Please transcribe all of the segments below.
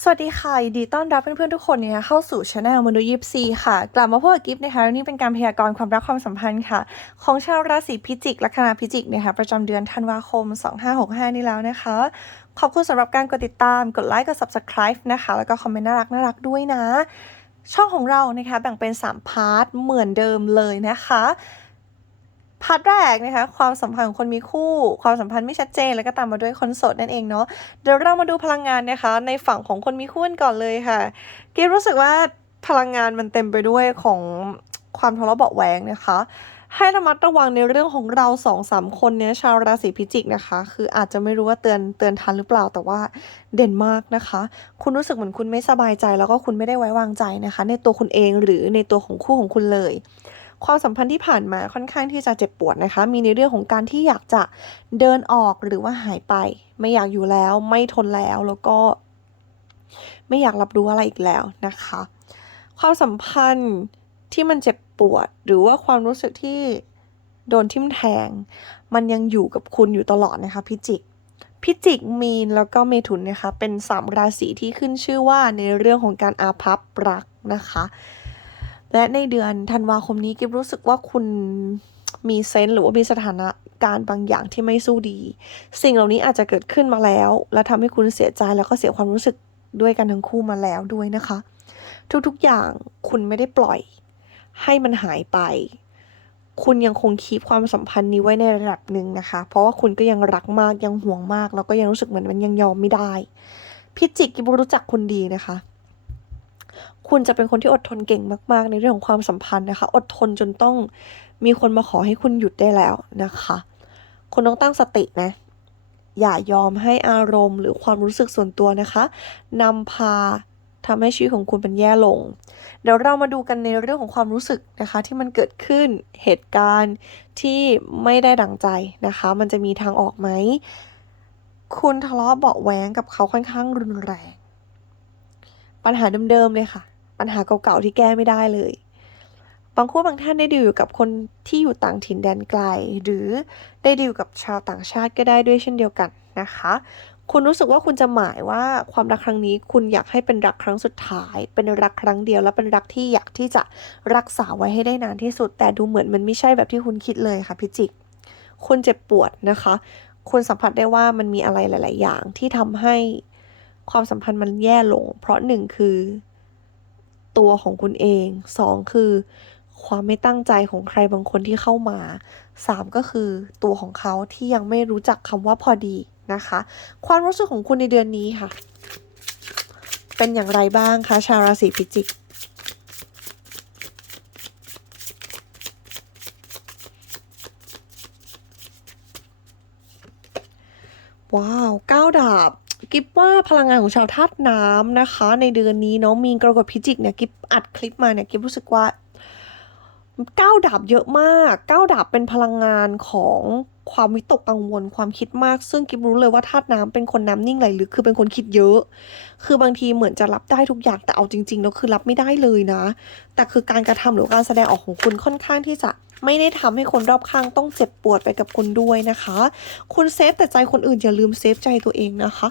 สวัสดีค่ะยินดีต้อนรับเพื่อนๆทุกคนเนี่ยเข้าสู่ช anel มนุษย์ยิปซีค่ะ กลับมาพบกับกิฟต์นะคะวันนี้เป็นการพยากรณ์ความรักความสัมพันธ์ค่ะ ของชาวราศีพิจิกลัคนาพิจิกนะคะประจำเดือนธันวาคม 2565 นี้แล้วนะคะ ขอบคุณสำหรับการกดติดตามกดไลค์กด subscribe นะคะ แล้วก็คอมเมนต์น่ารักน่ารักด้วยนะ ช่องของเรานะคะแบ่งเป็น 3 พาร์ทเหมือนเดิมเลยนะคะ พาร์ทแรกนะคะความสัมพันธ์ของคนมีคู่ ความสัมพันธ์ไม่ชัดเจน แล้วก็ตามมาด้วยคนโสดนั่นเองเนาะเดี๋ยวเรามาดูพลังงานนะคะ ในฝั่งของคนมีคู่กันก่อนเลยค่ะกิรู้สึกว่าพลังงานมันเต็มไปด้วยของความทะเลาะเบาะแหวงนะคะ ให้ระมัดระวังในเรื่องของเราสองสามคนเนี้ยชาวราศีพิจิกนะคะ คืออาจจะไม่รู้ว่าเตือนเตือนทันหรือเปล่าแต่ว่าเด่นมากนะคะ คุณรู้สึกเหมือนคุณไม่สบายใจ แล้วก็คุณไม่ได้ไว้วางใจนะคะ ในตัวคุณเองหรือในตัวของคู่ของคุณเลย ความสัมพันธ์ที่ผ่านมาค่อนข้างที่จะเจ็บปวดนะคะ มีในเรื่องของการที่อยากจะเดินออกหรือว่าหายไป ไม่อยากอยู่แล้ว ไม่ทนแล้วแล้วก็ ไม่อยากรับรู้อะไรอีกแล้วนะคะ ความสัมพันธ์ที่มันเจ็บปวด หรือว่าความรู้สึกที่โดนทิ่มแทง มันยังอยู่กับคุณอยู่ตลอดนะคะพิจิกพิจิกมีนแล้วก็เมถุนนะคะ เป็นสามราศีที่ขึ้นชื่อว่าในเรื่องของการอาภัพรักนะคะ และในเดือนธันวาคมนี้กิฟรู้สึกว่าคุณมีเซนส์หรือว่ามีสถานะการณ์บางอย่างที่ไม่สู้ดี สิ่งเหล่านี้อาจจะเกิดขึ้นมาแล้ว และทำให้คุณเสียใจแล้วก็เสียความรู้สึกด้วยกันทั้งคู่มาแล้วด้วยนะคะ ทุกๆอย่างคุณไม่ได้ปล่อย ให้มันหายไป คุณยังคงคีปความสัมพันธ์นี้ไว้ในระดับหนึ่งนะคะ เพราะว่าคุณก็ยังรักมากยังห่วงมาก แล้วก็ยังรู้สึกเหมือนมันยังยอมไม่ได้ พิจิกกิบรู้จักคุณดีนะคะ คุณจะเป็นคนที่อดทนเก่งมาก ๆ ในเรื่องของความสัมพันธ์นะคะ อดทนจนต้องมีคนมาขอให้คุณหยุดได้แล้วนะคะ คุณต้องตั้งสตินะ อย่ายอมให้อารมณ์หรือความรู้สึกส่วนตัวนะคะนำพาทำให้ชีวิตของคุณเป็นแย่ลง เดี๋ยวเรามาดูกันในเรื่องของความรู้สึกนะคะ ที่มันเกิดขึ้นเหตุการณ์ที่ไม่ได้ดังใจนะคะ มันจะมีทางออกไหม คุณทะเลาะเบาะแว้งกับเขาค่อนข้างรุนแรง ปัญหาเดิมๆเลยค่ะ ปัญหาเก่าๆที่แก้ไม่ได้เลย บางคู่บางท่านได้ดีลอยู่กับคนที่อยู่ต่างถิ่นแดนไกล หรือได้ดีลกับชาวต่างชาติก็ได้ด้วยเช่นเดียวกันนะคะ คุณรู้สึกว่าคุณจะหมายว่าความรักครั้งนี้คุณอยากให้เป็นรักครั้งสุดท้าย เป็นรักครั้งเดียวและเป็นรักที่อยากที่จะรักษาไว้ให้ได้นานที่สุด แต่ดูเหมือนมันไม่ใช่แบบที่คุณคิดเลยค่ะพิจิก คุณเจ็บปวดนะคะคุณสัมผัสได้ว่ามันมีอะไรหลาย ๆ อย่างที่ทำให้ความสัมพันธ์มันแย่ลง เพราะหนึ่งคือ ตัวของคุณเองสองคือ ความไม่ตั้งใจของใครบางคนที่เข้ามาสามก็คือตัวของเขาที่ยังไม่รู้จักคำว่าพอดีนะคะ ความรู้สึกของคุณในเดือนนี้ค่ะ เป็นอย่างไรบ้างคะชาวราศีพิจิกว้าวเก้าดาบ กิฟว่าพลังงานของชาวธาตุน้ำนะคะ ในเดือนนี้เนาะมีนกรกฎพิจิกเนี่ยกิฟอัดคลิปมาเนี่ยกิฟรู้สึกว่าก้าวดาบเยอะมากก้าวดาบเป็นพลังงานของความวิตกกังวลความคิดมาก ซึ่งกิฟรู้เลยว่าธาตุน้ำเป็นคนน้ำนิ่งไหลลึกคือเป็นคนคิดเยอะ คือบางทีเหมือนจะรับได้ทุกอย่างแต่เอาจริงๆแล้วคือรับไม่ได้เลยนะ แต่คือการกระทำหรือการแสดงออกของคุณค่อนข้างที่จะไม่ได้ทำให้คนรอบข้างต้องเจ็บปวดไปกับคุณด้วยนะคะ คุณเซฟแต่ใจคนอื่นอย่าลืมเซฟใจตัวเองนะคะ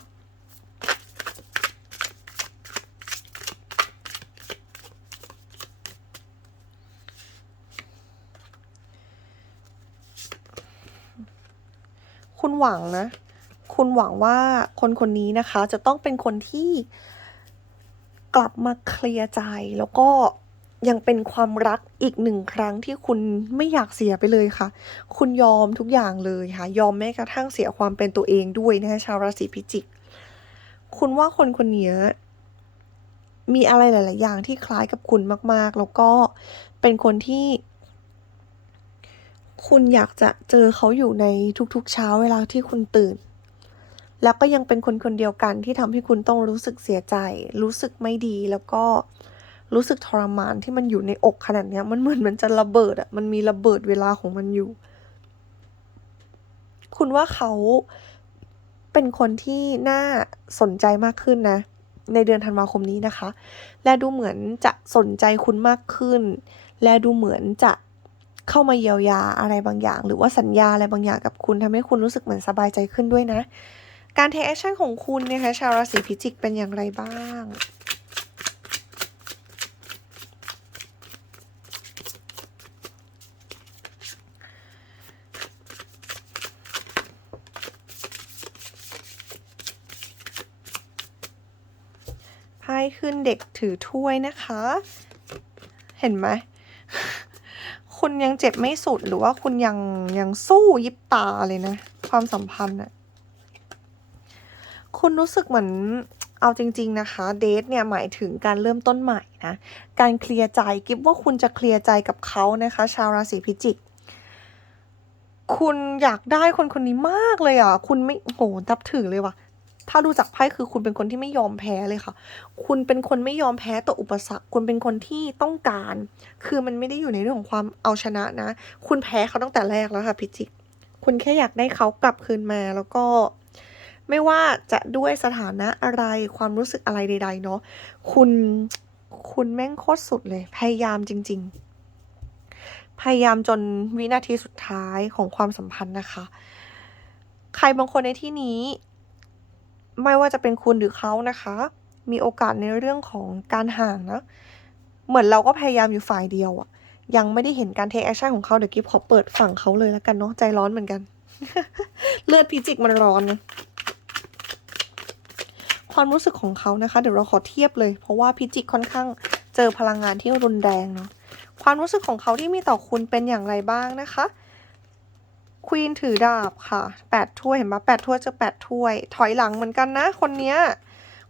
คุณหวังนะ คุณหวังว่าคนคนนี้นะคะ จะต้องเป็นคนที่กลับมาเคลียร์ใจแล้วก็ยังเป็นความรักอีกหนึ่งครั้งที่คุณไม่อยากเสียไปเลยค่ะ คุณยอมทุกอย่างเลยค่ะ ยอมแม้กระทั่งเสียความเป็นตัวเองด้วยนะคะชาวราศีพิจิก คุณว่าคนคนนี้มีอะไรหลาย ๆ อย่างที่คล้ายกับคุณมาก ๆ แล้วก็เป็นคนที่ คุณอยากจะเจอเขาอยู่ในทุกๆเช้าเวลาที่คุณตื่น แล้วก็ยังเป็นคนคนเดียวกันที่ทำให้คุณต้องรู้สึกเสียใจ รู้สึกไม่ดีแล้วก็รู้สึกทรมานที่มันอยู่ในอกขนาดนี้มันเหมือนมันจะระเบิดอะมันมีระเบิดเวลาของมันอยู่ คุณว่าเขาเป็นคนที่น่าสนใจมากขึ้นนะ ในเดือนธันวาคมนี้นะคะ และดูเหมือนจะสนใจคุณมากขึ้น และดูเหมือนจะ เข้ามาเยียวยาอะไรบางอย่าง หรือว่าสัญญาอะไรบางอย่างกับคุณทำให้คุณรู้สึกเหมือนสบายใจขึ้นด้วยนะ การเทคแอคชั่นของคุณนะคะชาวราศีพิจิกเป็นอย่างไรบ้างไพ่ขึ้นเด็กถือถ้วยนะคะ เห็นไหม ยังเจ็บไม่สุดหรือว่าคุณยังยังสู้ยิบตาเลยนะ ความสัมพันธ์อะคุณรู้สึกเหมือนเอาจริง ๆ นะคะเดทเนี่ยหมายถึงการเริ่มต้นใหม่นะ การเคลียร์ใจกิฟว่าคุณจะเคลียร์ใจกับเขานะคะ ชาวราศีพิจิก คุณอยากได้คนคนนี้มากเลยอะ คุณไม่โหนับถือเลยว่ะ ถ้าดูจากไพ่คือคุณเป็นคนที่ไม่ยอมแพ้เลยค่ะ คุณเป็นคนไม่ยอมแพ้ต่ออุปสรรค คุณเป็นคนที่ต้องการ คือมันไม่ได้อยู่ในเรื่องของความเอาชนะนะ คุณแพ้เขาตั้งแต่แรกแล้วค่ะพิจิก คุณแค่อยากได้เขากลับคืนมาแล้วก็ ไม่ว่าจะด้วยสถานะอะไรความรู้สึกอะไรใด ๆ เนาะคุณคุณแม่งโคตรสุดเลย พยายามจริง ๆ พยายามจนวินาทีสุดท้ายของความสัมพันธ์นะคะ ใครบางคนในที่นี้ ไม่ว่าจะเป็นคุณหรือเขานะคะ มีโอกาสในเรื่องของการห่างนะ เหมือนเราก็พยายามอยู่ฝ่ายเดียวอะยังไม่ได้เห็นการเทคแอคชั่นของเขาเดี๋ยวกิฟขอเปิดฝั่งเขาเลยแล้วกันเนาะใจร้อนเหมือนกัน เลือดพิจิกมันร้อนนะความรู้สึกของเขานะคะ เดี๋ยวเราขอเทียบเลย เพราะว่าพิจิกค่อนข้างเจอพลังงานที่รุนแรงเนาะความรู้สึกของเขาที่มีต่อคุณเป็นอย่างไรบ้างนะคะ ควีนถือดาบค่ะแปดถ้วยเห็นปะแปดถ้วยจะแปดถ้วย ถอยหลังเหมือนกันนะ คนเนี้ย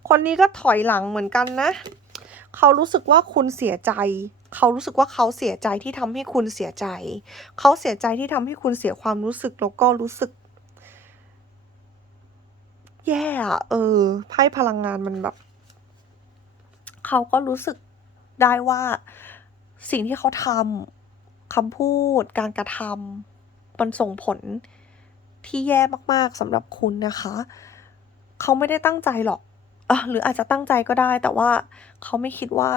คนนี้ก็ถอยหลังเหมือนกันนะ เขารู้สึกว่าคุณเสียใจ เขารู้สึกว่าเขาเสียใจที่ทำให้คุณเสียใจ เขาเสียใจที่ทำให้คุณเสียความรู้สึกแล้วก็รู้สึก แย่อะเออไพ่พลังงานมันแบบ เขาก็รู้สึกได้ว่าสิ่งที่เขาทำคำพูดการกระทำ มันส่งผลที่แย่มากๆสำหรับคุณนะคะ เขาไม่ได้ตั้งใจหรอกอหรืออาจจะตั้งใจก็ได้ แต่ว่าเขาไม่คิดว่า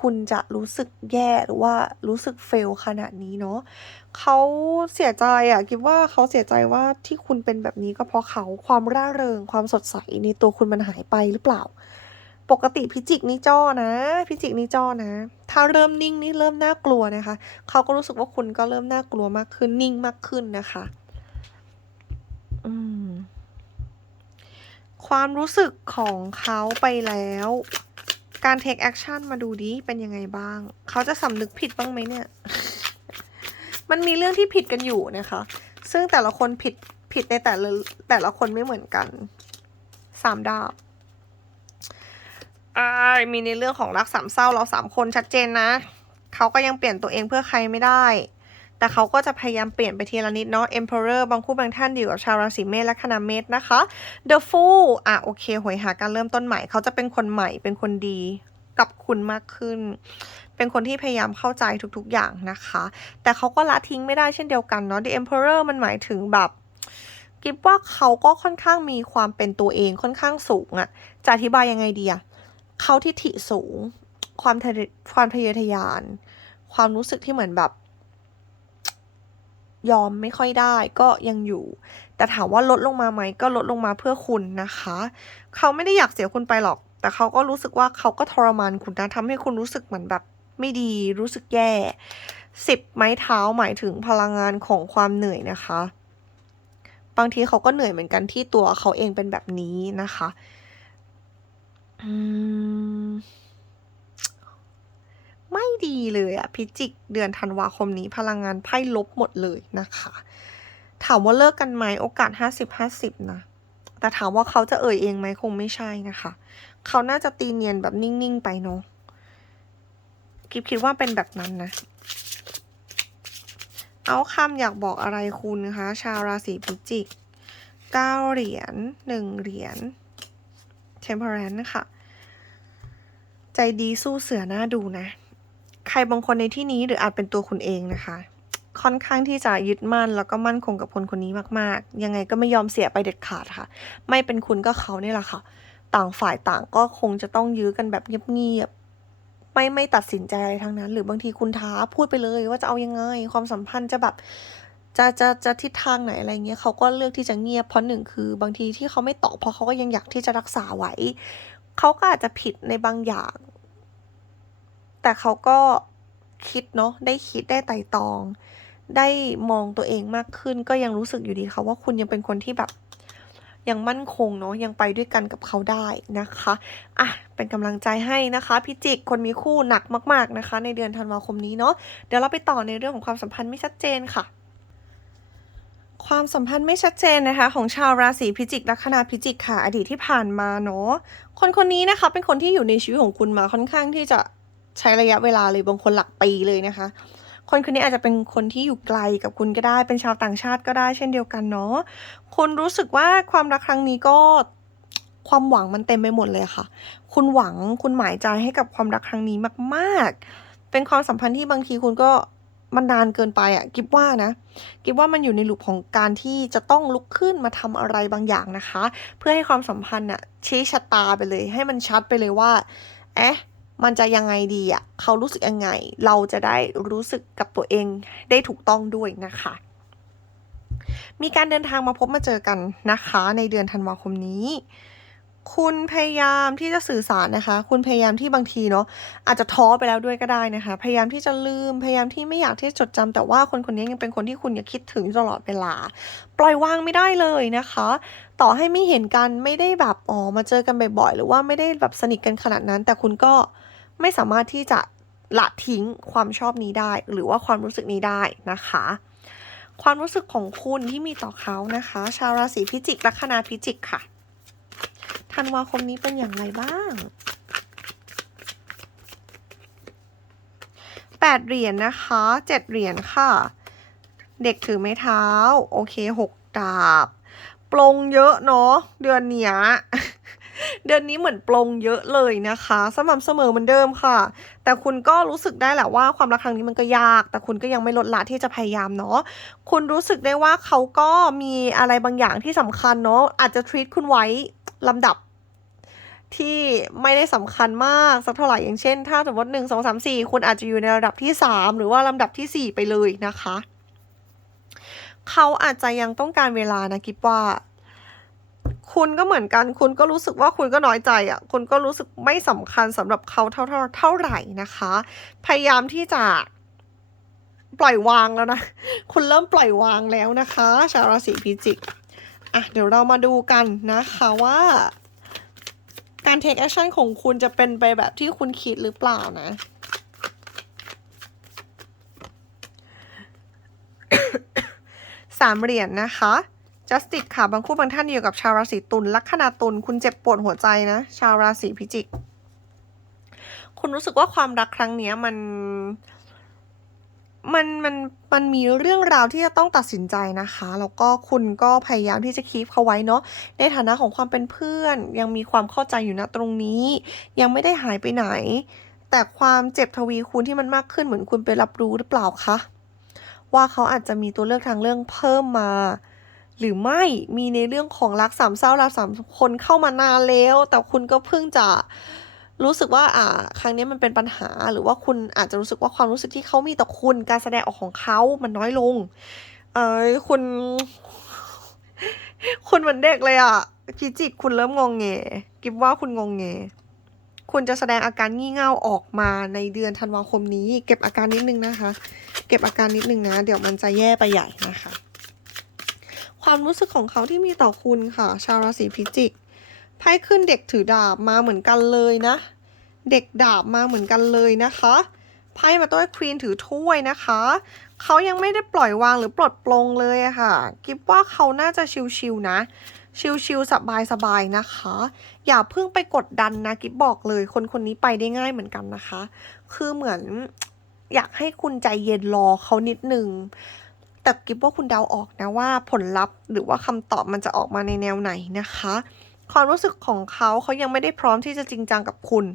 คุณจะรู้สึกแย่หรือว่ารู้สึกเฟลขนาดนี้เนาะเขาเสียใจอะคิดว่าเขาเสียใจว่าที่คุณเป็นแบบนี้ก็เพราะเขาความร่าเริงความสดใสในตัวคุณมันหายไปหรือเปล่า ปกติพิจิกนี่จ้อนะ พิจิกนี่จ้อนะ ถ้าเริ่มนิ่งนี่เริ่มน่ากลัวนะคะ เขาก็รู้สึกว่าคุณก็เริ่มน่ากลัวมากขึ้นนิ่งมากขึ้นนะคะ อืม ความรู้สึกของเขาไปแล้ว การ take action มาดูดิเป็นยังไงบ้าง เขาจะสำนึกผิดบ้างไหมเนี่ย มันมีเรื่องที่ผิดกันอยู่นะคะ ซึ่งแต่ละคนผิดผิดในแต่ละแต่ละคนไม่เหมือนกัน สามดาบ อ่ามีในเรื่องของรักสามเศร้าเราสามคนชัดเจนนะ เขาก็ยังเปลี่ยนตัวเองเพื่อใครไม่ได้ แต่เขาก็จะพยายามเปลี่ยนไปทีละนิดเนาะ Emperor บางคู่บางท่านอยู่กับชาวราศีเมษและคณะเมษนะคะ The Fool อะโอเคหวยหาการเริ่มต้นใหม่ เขาจะเป็นคนใหม่เป็นคนดีกับคุณมากขึ้น เป็นคนที่พยายามเข้าใจทุกๆอย่างนะคะ แต่เขาก็ละทิ้งไม่ได้เช่นเดียวกันเนาะ The Emperor มันหมายถึงแบบกิบว่าเขาก็ค่อนข้างมีความเป็นตัวเองค่อนข้างสูงอะจะอธิบายยังไงดีอะ เขาทิฐิสูง ความทะความทะเยอทะยาน ความรู้สึกที่เหมือนแบบ ยอมไม่ค่อยได้ก็ยังอยู่ แต่ถามว่าลดลงมาไหมก็ลดลงมาเพื่อคุณนะคะ เขาไม่ได้อยากเสียคุณไปหรอก แต่เขาก็รู้สึกว่าเขาก็ทรมานคุณนะทำให้คุณรู้สึกเหมือนแบบไม่ดีรู้สึกแย่สิบไม้เท้าหมายถึงพลังงานของความเหนื่อยนะคะ บางทีเขาก็เหนื่อยเหมือนกันที่ตัวเขาเองเป็นแบบนี้นะคะ อืม ไม่ดีเลยอะพิจิกเดือนธันวาคมนี้พลังงานไพ่ลบหมดเลยนะคะ ถามว่าเลิกกันไหมโอกาสห้าสิบห้าสิบนะ แต่ถามว่าเขาจะเอ่ยเองไหมคงไม่ใช่นะคะ เขาน่าจะตีเนียนแบบนิ่ง ๆ ไปเนาะกิฟคิดว่าเป็นแบบนั้นนะ เอาคำอยากบอกอะไรคุณนะคะ ชาวราศีพิจิกเก้าเหรียญหนึ่งเหรียญ temperance นะคะ ใจดีสู้เสือหน้าดูนะ ใครบางคนในที่นี้หรืออาจเป็นตัวคุณเองนะคะ ค่อนข้างที่จะยึดมั่นแล้วก็มั่นคงกับคนคนนี้มากๆ ยังไงก็ไม่ยอมเสียไปเด็ดขาดค่ะ ไม่เป็นคุณก็เขาเนี่ยแหละค่ะ ต่างฝ่ายต่างก็คงจะต้องยื้อกันแบบเงียบๆไม่ไม่ตัดสินใจอะไรทั้งนั้น หรือบางทีคุณท้าพูดไปเลยว่าจะเอายังไง ความสัมพันธ์จะแบบจะจะจะทิศทางไหนอะไรเงี้ยเขาก็เลือกที่จะเงียบเพราะหนึ่งคือบางทีที่เขาไม่ตอบเพราะเขาก็ยังอยากที่จะรักษาไว้ เขาก็อาจจะผิดในบางอย่าง แต่เขาก็คิดเนาะได้คิดได้ไต่ตอง ได้มองตัวเองมากขึ้น ก็ยังรู้สึกอยู่ดีค่ะว่าคุณยังเป็นคนที่แบบ ยังมั่นคงเนาะยังไปด้วยกันกับเขาได้นะคะอะเป็นกำลังใจให้นะคะ พิจิกคนมีคู่หนักมาก ๆนะคะ ในเดือนธันวาคมนี้เนาะเดี๋ยวเราไปต่อในเรื่องของความสัมพันธ์ไม่ชัดเจนค่ะ ความสัมพันธ์ไม่ชัดเจนนะคะ ของชาวราศีพิจิกลัคนาพิจิกค่ะ อดีตที่ผ่านมาเนาะคนคนนี้นะคะ เป็นคนที่อยู่ในชีวิตของคุณมาค่อนข้างที่จะใช้ระยะเวลาเลยบางคนหลักปีเลยนะคะ คนคนนี้อาจจะเป็นคนที่อยู่ไกลกับคุณก็ได้ เป็นชาวต่างชาติก็ได้เช่นเดียวกันเนาะคุณรู้สึกว่าความรักครั้งนี้ก็ความหวังมันเต็มไปหมดเลยค่ะ คุณหวังคุณหมายใจให้กับความรักครั้งนี้มาก ๆ เป็นความสัมพันธ์ที่บางทีคุณก็ มันนานเกินไปอะกิบว่านะกิบว่ามันอยู่ในลูปของการที่จะต้องลุกขึ้นมาทำอะไรบางอย่างนะคะ เพื่อให้ความสัมพันธ์อะชี้ชะตาไปเลย ให้มันชัดไปเลยว่าเอ๊ะมันจะยังไงดีอะเขารู้สึกยังไง เราจะได้รู้สึกกับตัวเองได้ถูกต้องด้วยนะคะ มีการเดินทางมาพบมาเจอกันนะคะ ในเดือนธันวาคมนี้ คุณพยายามที่จะสื่อสารนะคะ คุณพยายามที่บางทีเนาะอาจจะท้อไปแล้วด้วยก็ได้นะคะ พยายามที่จะลืม พยายามที่ไม่อยากที่จะจดจำแต่ว่าคนคนนี้ยังเป็นคนที่คุณอยากคิดถึงตลอดเวลา ปล่อยวางไม่ได้เลยนะคะ ต่อให้ไม่เห็นกันไม่ได้แบบอ๋อมาเจอกันบ่อยๆหรือว่าไม่ได้แบบสนิทกันขนาดนั้น แต่คุณก็ไม่สามารถที่จะละทิ้งความชอบนี้ได้ หรือว่าความรู้สึกนี้ได้นะคะความรู้สึกของคุณที่มีต่อเขานะคะ ชาวราศีพิจิกลัคนาพิจิกค่ะ ธันวาคมนี้เป็นอย่างไรบ้างแปดเหรียญนะคะเจ็ดเหรียญค่ะ เด็กถือไม้เท้า โอเคหกดาบปลงเยอะเนาะเดือนเนี้ยเดือนนี้เหมือนปลงเยอะเลยนะคะ สม่ำเสมอเหมือนเดิมค่ะ แต่คุณก็รู้สึกได้แหละว่าความรักครั้งนี้มันก็ยาก แต่คุณก็ยังไม่ลดละที่จะพยายามเนาะคุณรู้สึกได้ว่าเขาก็มีอะไรบางอย่างที่สำคัญเนาะอาจจะ treat คุณไว้ลำดับ ที่ไม่ได้สำคัญมากสักเท่าไหร่อย่างเช่น ถ้าสมมติหนึ่งสองสามสี่คุณอาจจะอยู่ในระดับที่สามหรือว่าลำดับที่สี่ไปเลยนะคะ เขาอาจจะยังต้องการเวลานะกิบว่า คุณก็เหมือนกัน คุณก็รู้สึกว่าคุณก็น้อยใจอะ คุณก็รู้สึกไม่สำคัญสำหรับเขาเท่าเท่าเท่าไหร่นะคะ พยายามที่จะปล่อยวางแล้วนะ คุณเริ่มปล่อยวางแล้วนะคะ ชาวราศีพิจิก อะ เดี๋ยวเรามาดูกันนะคะว่า การ take action ของคุณจะเป็นไปแบบที่คุณคิดหรือเปล่านะ สามเหรียญนะคะ justice ค่ะบางคู่บางท่านอยู่กับชาวราศีตุลลัคนาตุลคุณเจ็บปวดหัวใจนะ ชาวราศีพิจิก คุณรู้สึกว่าความรักครั้งนี้มัน มันมันมันมีเรื่องราวที่จะต้องตัดสินใจนะคะ แล้วก็คุณก็พยายามที่จะคีปเขาไว้เนาะในฐานะของความเป็นเพื่อน ยังมีความเข้าใจอยู่นะตรงนี้ ยังไม่ได้หายไปไหน แต่ความเจ็บทวีคูณที่มันมากขึ้นเหมือนคุณไปรับรู้หรือเปล่าคะว่าเขาอาจจะมีตัวเลือกทางเรื่องเพิ่มมา หรือไม่มีในเรื่องของรักสามเศร้ารักสามคนเข้ามานานแล้ว แต่คุณก็เพิ่งจะ รู้สึกว่าอ่า ครั้งนี้มันเป็นปัญหา หรือว่าคุณอาจจะรู้สึกว่าความรู้สึกที่เขามีต่อคุณการแสดงออกของเขามันน้อยลง เอ้ยคุณ คุณเหมือนเด็กเลยอะพิจิกคุณเริ่มงองแงกิบว่าคุณงองแงคุณจะแสดงอาการงี่เง่าออกมาในเดือนธันวาคมนี้ เก็บอาการนิดนึงนะคะ เก็บอาการนิดนึงนะ เดี๋ยวมันจะแย่ไปใหญ่นะคะ ความรู้สึกของเขาที่มีต่อคุณค่ะ ชาวราศีพิจิก ไพ่ขึ้นเด็กถือดาบมาเหมือนกันเลยนะ เด็กดาบมาเหมือนกันเลยนะคะไพ่มาต้วยควีนถือถ้วยนะคะ เขายังไม่ได้ปล่อยวางหรือปลดปลงเลยค่ะ กิบว่าเขาน่าจะชิวๆนะ ชิวๆสบายๆนะคะ อย่าเพิ่งไปกดดันนะ กิบบอกเลย คนคนนี้ไปได้ง่ายเหมือนกันนะคะ คือเหมือนอยากให้คุณใจเย็นรอเขานิดนึง แต่กิบว่าคุณเดาออกนะว่าผลลัพธ์ หรือว่าคำตอบมันจะออกมาในแนวไหนนะคะ ความรู้สึกของเขาเขายังไม่ได้พร้อมที่จะจริงจังกับคุณ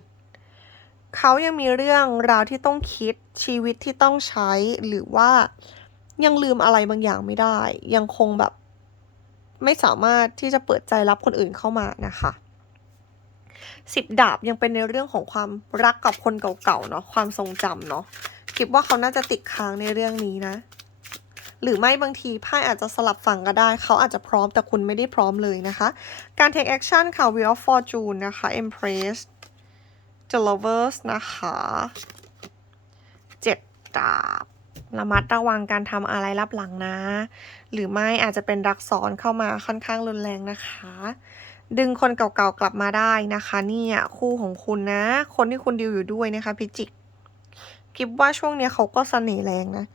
เขายังมีเรื่องราวที่ต้องคิดชีวิตที่ต้องใช้หรือว่ายังลืมอะไรบางอย่างไม่ได้ ยังคงแบบ ไม่สามารถที่จะเปิดใจรับคนอื่นเข้ามานะคะสิบดาบยังเป็นในเรื่องของความรักกับคนเก่าๆเนาะความทรงจำเนาะคิดว่าเขาน่าจะติดค้างในเรื่องนี้นะ หรือไม่บางทีไพ่อาจจะสลับฝั่งก็ได้ เขาอาจจะพร้อมแต่คุณไม่ได้พร้อมเลยนะคะ การ take action ค่ะ wheel of fortune นะคะ empress the lovers นะคะเจ็ดดาบระมัดระวังการทำอะไรรับหลังนะ หรือไม่อาจจะเป็นรักซ้อนเข้ามาค่อนข้างรุนแรงนะคะ ดึงคนเก่าๆกลับมาได้นะคะ เนี่ยคู่ของคุณนะ คนที่คุณดิวอยู่ด้วยนะคะ พิจิกกิบว่าช่วงเนี้ยเขาก็เสน่ห์แรงนะ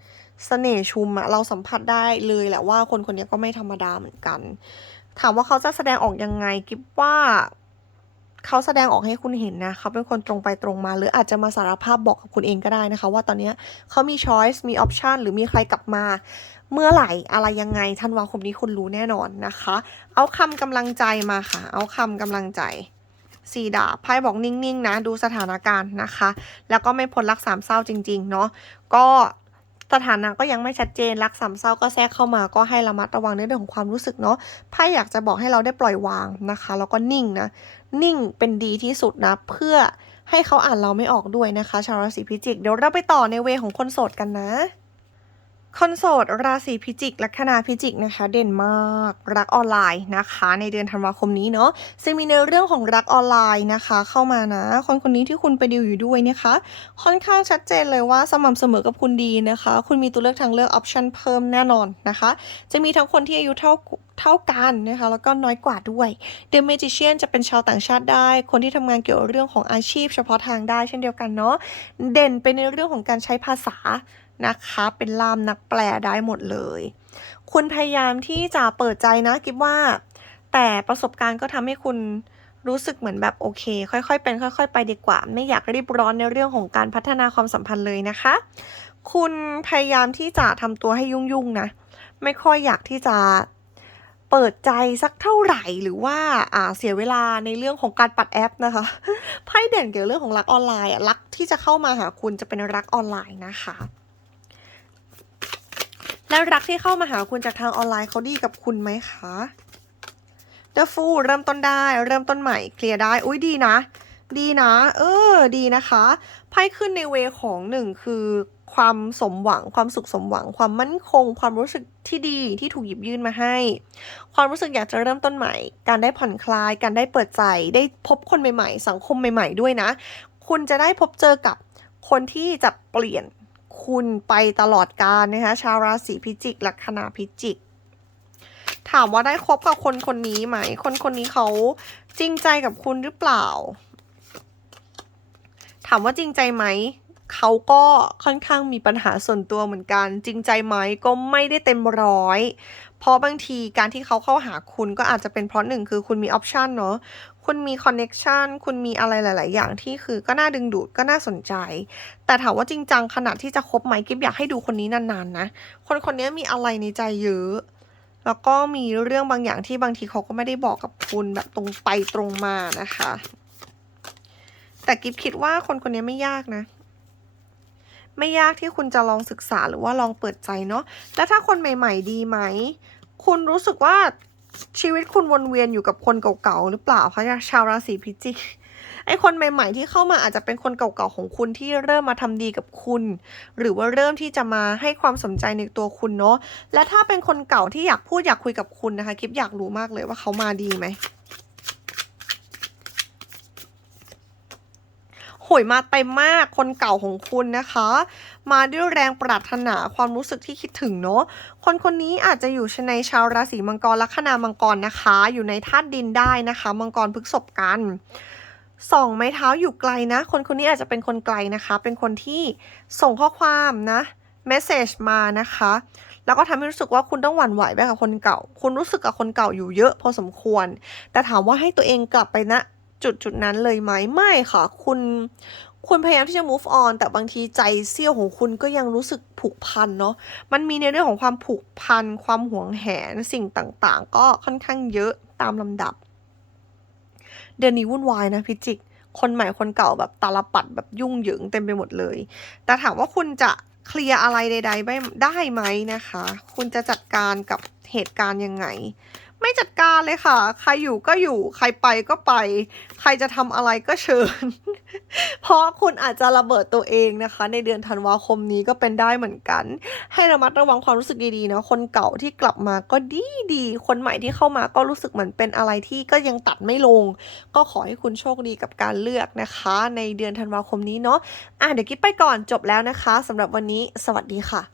เสน่ห์ชุมอะเราสัมผัสได้เลยแหละว่าคนคนนี้ก็ไม่ธรรมดาเหมือนกัน ถามว่าเขาจะแสดงออกยังไงกิบว่าเขาแสดงออกให้คุณเห็นนะเขาเป็นคนตรงไปตรงมา หรืออาจจะมาสารภาพบอกกับคุณเองก็ได้นะคะ ว่าตอนนี้เขามี choice มี option หรือมีใครกลับมา เมื่อไหร่อะไรยังไงธันวาคมนี้คุณรู้แน่นอนนะคะ เอาคำกำลังใจมาค่ะ เอาคำกำลังใจสี่ดาบไพ่บอกนิ่งๆนะ ดูสถานการณ์นะคะ แล้วก็ไม่พ้นรักสามเศร้าจริง ๆ เนาะก็ สถานะก็ยังไม่ชัดเจนรักสามเศร้าก็แทรกเข้ามาก็ให้ระมัดระวังในเรื่องของความรู้สึกเนาะไพ่อยากจะบอกให้เราได้ปล่อยวางนะคะ แล้วก็นิ่งนะ นิ่งเป็นดีที่สุดนะ เพื่อให้เขาอ่านเราไม่ออกด้วยนะคะ ชาวราศีพิจิก เดี๋ยวเราไปต่อในเวของคนโสดกันนะ คนโสดราศีพิจิก ลัคนาพิจิกนะคะ เด่นมาก รักออนไลน์นะคะ ในเดือนธันวาคมนี้เนาะซึ่งมีในเรื่องของรักออนไลน์นะคะ เข้ามานะ คนคนนี้ที่คุณไปดิวอยู่ด้วยนะคะ ค่อนข้างชัดเจนเลยว่าสม่ำเสมอกับคุณดีนะคะ คุณมีตัวเลือกทางเลือกออปชันเพิ่มแน่นอนนะคะ จะมีทั้งคนที่อายุเท่าเท่ากันนะคะแล้วก็น้อยกว่าด้วย The Magician จะเป็นชาวต่างชาติได้ คนที่ทำงานเกี่ยวกับเรื่องของอาชีพ เฉพาะทางได้เช่นเดียวกันเนาะเด่นไปในเรื่องของการใช้ภาษา นะคะ เป็นล่ามนักแปลได้หมดเลย คุณพยายามที่จะเปิดใจนะกิบว่า แต่ประสบการณ์ก็ทำให้คุณรู้สึกเหมือนแบบโอเค ค่อยๆ เป็นค่อย ๆ ไปดีกว่า ไม่อยากรีบร้อนในเรื่องของการพัฒนาความสัมพันธ์เลยนะคะ คุณพยายามที่จะทำตัวให้ยุ่งๆนะ ไม่ค่อยอยากที่จะเปิดใจสักเท่าไหร่หรือว่าอ่าเสียเวลาในเรื่องของการปัดแอปนะคะไพ่เด่นเกี่ยวกับเรื่องของรักออนไลน์รักที่จะเข้ามาหาคุณจะเป็นรักออนไลน์นะคะ และรักที่เข้ามาหาคุณจากทางออนไลน์เขาดีกับคุณไหมคะ The Fool เริ่มต้นได้ เริ่มต้นใหม่เคลียร์ได้ อุ้ยดีนะ ดีนะ เออ ดีนะคะไพ่ขึ้นในเวของหนึ่งคือความสมหวังความสุขสมหวัง ความมั่นคง ความรู้สึกที่ดีที่ถูกหยิบยื่นมาให้ ความรู้สึกอยากจะเริ่มต้นใหม่ การได้ผ่อนคลาย การได้เปิดใจ ได้พบคนใหม่ๆ สังคมใหม่ ๆ ด้วยนะ คุณจะได้พบเจอกับคนที่จะเปลี่ยน คุณไปตลอดกาลนะคะ ชาวราศีพิจิก ลัคนาพิจิก ถามว่าได้คบกับคนคนนี้ไหม คนคนนี้เขาจริงใจกับคุณหรือเปล่า ถามว่าจริงใจไหม เขาก็ค่อนข้างมีปัญหาส่วนตัวเหมือนกัน จริงใจไหมก็ไม่ได้เต็มร้อย เพราะบางทีการที่เขาเข้าหาคุณก็อาจจะเป็นเพราะหนึ่งคือคุณมีออปชันเนาะ คุณมีคอนเน็ชันคุณมีอะไรหลาย ๆ อย่างที่คือก็น่าดึงดูดก็น่าสนใจ แต่ถามว่าจริงจังขนาดที่จะคบไหมกิฟอยากให้ดูคนนี้นาน ๆ นะ คนคนนี้มีอะไรในใจเยอะแล้วก็มีเรื่องบางอย่างที่บางทีเขาก็ไม่ได้บอกกับคุณแบบตรงไปตรงมานะคะ แต่กิฟคิดว่าคนคนนี้ไม่ยากนะ ไม่ยากที่คุณจะลองศึกษาหรือว่าลองเปิดใจเนาะ แล้วถ้าคนใหม่ ๆ ดีไหม คุณรู้สึกว่า ชีวิตคุณวนเวียนอยู่กับคนเก่าๆหรือเปล่าคะชาวราศีพิจิกไอคนใหม่ ๆ ที่เข้ามาอาจจะเป็นคนเก่าๆของคุณที่เริ่มมาทำดีกับคุณ หรือว่าเริ่มที่จะมาให้ความสนใจในตัวคุณเนาะและถ้าเป็นคนเก่าที่อยากพูดอยากคุยกับคุณนะคะกิฟอยากรู้มากเลยว่าเขามาดีไหมโหยมาเต็มมากคนเก่าของคุณนะคะ มาด้วยแรงปรารถนาความรู้สึกที่คิดถึงเนาะคนคนนี้อาจจะอยู่ในชาวราศีมังกรลัคนามังกรนะคะ อยู่ในธาตุดินได้นะคะ มังกรพฤกษบกันส่องไม้เท้าอยู่ไกลนะ คนคนนี้อาจจะเป็นคนไกลนะคะ เป็นคนที่ส่งข้อความนะเมสเซจมานะคะ แล้วก็ทำให้รู้สึกว่าคุณต้องหวั่นไหวไปกับคนเก่า คุณรู้สึกกับคนเก่าอยู่เยอะพอสมควร แต่ถามว่าให้ตัวเองกลับไปณจุดจุดนั้นเลยไหมไม่ค่ะ คุณ คุณพยายามที่จะ move on แต่บางทีใจเสี้ยวของคุณก็ยังรู้สึกผูกพันเนาะ มันมีในเรื่องของความผูกพัน ความหวงแหน สิ่งต่างๆ ก็ค่อนข้างเยอะตามลำดับ เดือนนี้วุ่นวายนะพิจิก คนใหม่คนเก่าแบบตาลปัดแบบยุ่งเหยิงเต็มไปหมดเลย แต่ถามว่าคุณจะเคลียร์อะไรใดๆได้ได้ไหมนะคะ คุณจะจัดการกับเหตุการณ์ยังไง ไม่จัดการเลยค่ะ ใครอยู่ก็อยู่ ใครไปก็ไป ใครจะทำอะไรก็เชิญ เพราะคุณอาจจะระเบิดตัวเองนะคะ ในเดือนธันวาคมนี้ก็เป็นได้เหมือนกัน ให้ระมัดระวังความรู้สึกดีๆนะ คนเก่าที่กลับมาก็ดีดี คนใหม่ที่เข้ามาก็รู้สึกเหมือนเป็นอะไรที่ก็ยังตัดไม่ลง ก็ขอให้คุณโชคดีกับการเลือกนะคะ ในเดือนธันวาคมนี้เนาะ อะเดี๋ยวกิ๊บไปก่อนจบแล้วนะคะสำหรับวันนี้ สวัสดีค่ะ